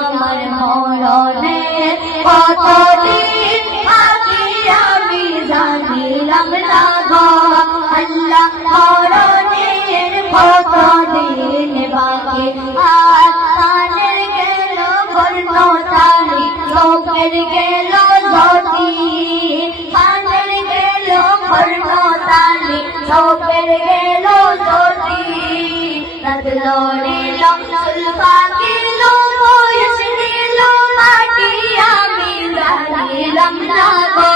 আমার মরণের কতদিন বাকি আমি জানিলাম না গো আল্লাহ মরণের কতদিন বাকি আর তানের গেল কর্ণতালি লোকের গেল জ্যোতি তানের গেল কর্ণতালি লোকের গেল জ্যোতি রাত লড়িল পাকিল বয়স দিল মাটি আমি জানিলাম না গো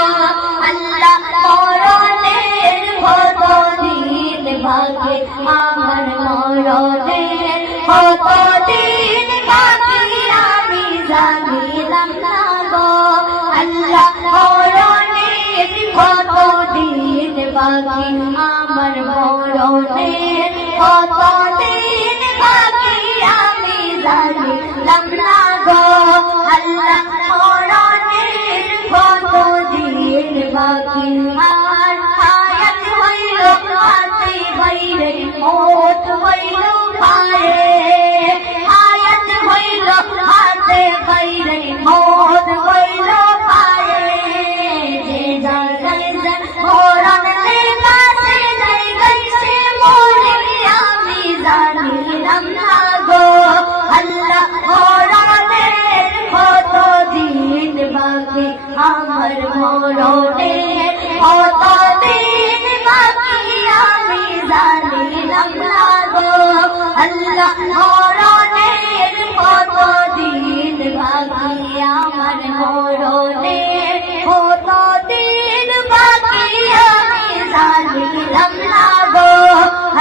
আল্লাহ মরণের কতদিন বাকি আমার মরণের কতদিন বাকি আমি জানিলাম না গো আল্লাহ মরণের কতদিন বাকি আমার মরণের কতদিন বাকি আমি জানিলাম না গো আল্লাহ মরণের কতদিন বাকি আর হায়াত হইল হাতে বাইরে মৌত হইল পায়ে হায়াত হইল হাতে বাইরে মৌত হইল পায়ে যে জায়গায় মরণ লেখা সে জায়গায় সে মরে আমি জানিলাম না গো আল্লাহ মরণের কতদিন বাকি আমার মরণের কতদিন বাকি আমি জানিলাম না গো আল্লাহ মরণের কতদিন বাকি আমার মরণের কতদিন বাকি আমি জানিলাম না গো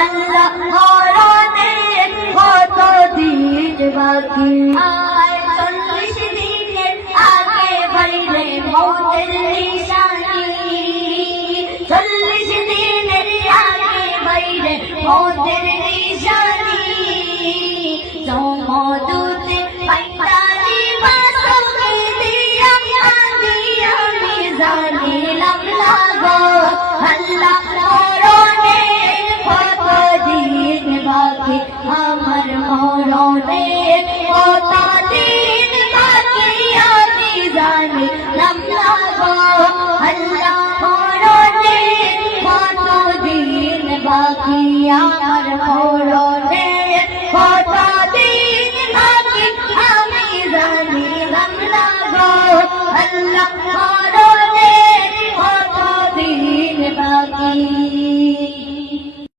আল্লাহ মরণের কতদিন বাকি আর 40 দিনের আগে বাইরে মৌতের নিশানি 40 দিনের আগে বাইরে মৌতের নিশানি জমদূতে পাইতালি বাসকে দিয়া কাঁদি আমি জানিলাম না গো আল্লাহ মরণের কতদিন বাকি আমার মরণের